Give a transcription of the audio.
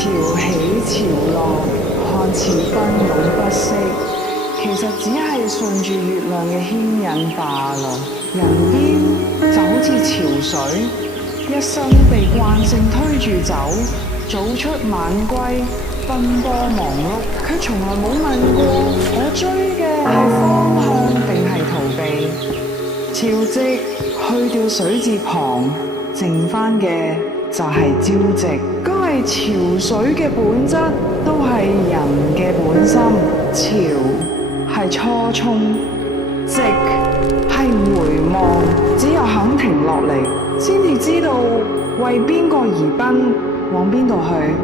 潮起潮落，看似奔湧不息，其實只係順住月亮嘅牽引罷了。人邊就好似潮水，一生被慣性推住走，早出晚歸，奔波忙碌，卻從來冇問過我追嘅係方向定係逃避。潮汐去掉水字旁，剩返嘅就係朝夕。該係潮水嘅本質，都係人嘅本心。潮係初衷，夕係回望。只有肯停落嚟，先至知道為邊個而奔，往邊度去。